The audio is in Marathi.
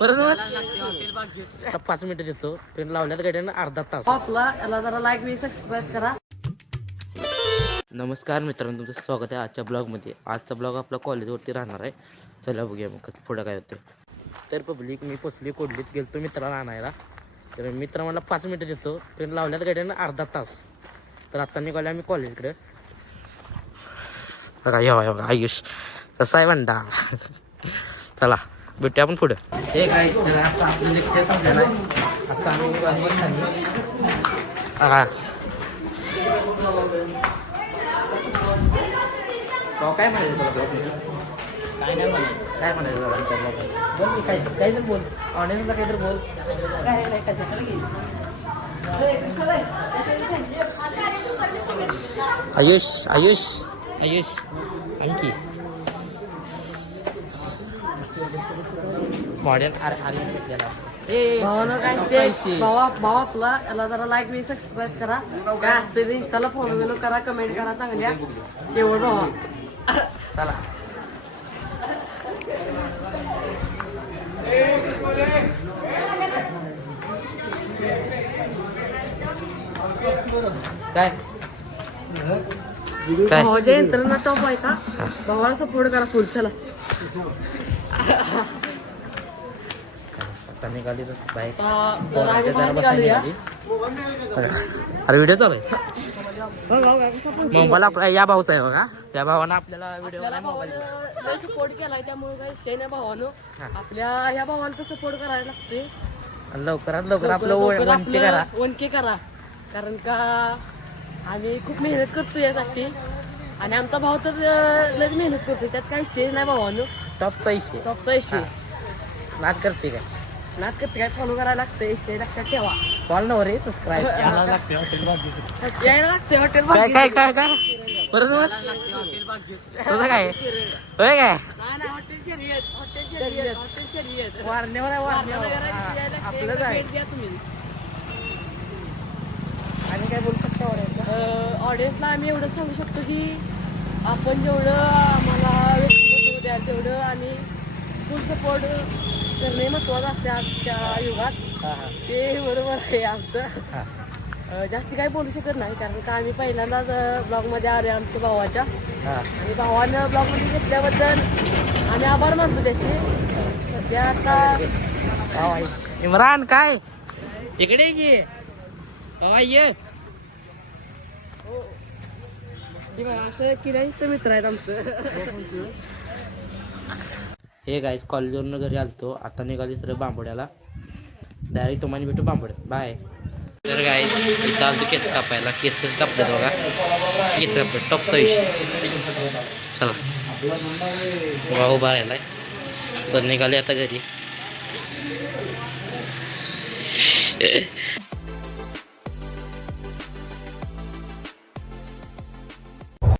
परत 5 मिनिटं देतो. ट्रेन लावल्यात गाड्यानं अर्धा तास. आपला याला जरा लाईक वी सबस्क्राईब करा. नमस्कार मित्रांनो, तुमचं स्वागत आहे आजच्या ब्लॉगमध्ये. आजचा ब्लॉग आपला कॉलेजवरती राहणार आहे. चला बघूया मग पुढं काय होतं. तर पब्लिक मी पोचली कोडलीत गेलतो मित्राला आणायला. तर मित्र मला 5 मिनिटं देतो. ट्रेन लावल्यात गाड्यानं अर्धा तास. तर आता निघालो आम्ही कॉलेजकडे. बघा या बघा आयुष कसा आहे म्हणता. चला भेटूया आपण पुढं. हे काय आता आपलं लेक्चर संपलेलं आहे. आता आम्ही निघालो खाली. भाऊ काय म्हणायचं तुला ब्लॉग? काय नाही म्हणायचं. काय म्हणायचं बाबा आमच्या ब्लॉग? बोल काय काहीतरी बोल. ऑडियन्सला काहीतरी बोल. काय नाही काय आयुष आयुष आयुष आणखी मॉडेल भाऊ आपला याला जरा लाईक वी सबस्क्राईब करा. काय असते ते इंस्टाला फॉलो करा, कमेंट करा चांगल्या. शेवट भावा चला. काय काय भावाच्या यंत्रणा टॉप आहे का? भावाला सपोर्ट करा फुल. चला आता निघाली बाईक. घालूया. अरे व्हिडिओ चालू आहे. मोबाईल आपला या भाऊचा आहे बघा. त्या भावानं आपल्याला व्हिडिओ सपोर्ट केलाय त्यामुळे काही विषय नाही. भावानं आपल्या ह्या भावाला सपोर्ट करायला लागते. लवकरात लवकर आपलं 1K करा. 1K करा. कारण का आम्ही खूप मेहनत करतो यासाठी. आणि आमचा भाऊ तर लय मेहनत करतो. त्यात काही विषय नाही. भावानं टॉपचा इशे टॉपचा विषय नाद करते काय नात करते काय फॉलो करायला लागतं. विषय लक्षात ठेवा. कॉल नवर रे सबस्क्राईब यायला लागते हॉटेल काय काय काय काय परत तुझं काय होय काय हॉटेल शर्यत वारण्यावर आहे वारण्यावर आपलंच आहे. तुम्ही आणि काय बोलू शकता ऑडियन्सला आम्ही एवढं सांगू शकतो की आपण जेवढं आम्हाला व्यक्तिमत्व द्याल तेवढं आम्ही फुल सपोर्ट करणे महत्त्वाचं असते आजच्या युगात. ते बरोबर आहे आमचं. जास्ती काही बोलू शकत नाही कारण का आम्ही पहिल्यांदाच ब्लॉगमध्ये आले आमच्या भावाच्या. आणि भावानं ब्लॉगमध्ये घेतल्याबद्दल आम्ही आभार मानतो त्याचे. सध्या आता इम्रान काय इकडे ये ये असं किरायचं मित्र आहेत आमचं. हे गाईज कॉलेजवरून घरी आलतो. आता निघाली सर बांबोड्याला. डायरेक्ट तुम्हाला भेटू बांबोड्यात. बाय. तर गाईज इथं आलतो केस कापायला. केस कसं कापतात बघा. केस कापतात टॉपचा विषय. चला वा उभा राहिलाय. तर निघाले आता घरी.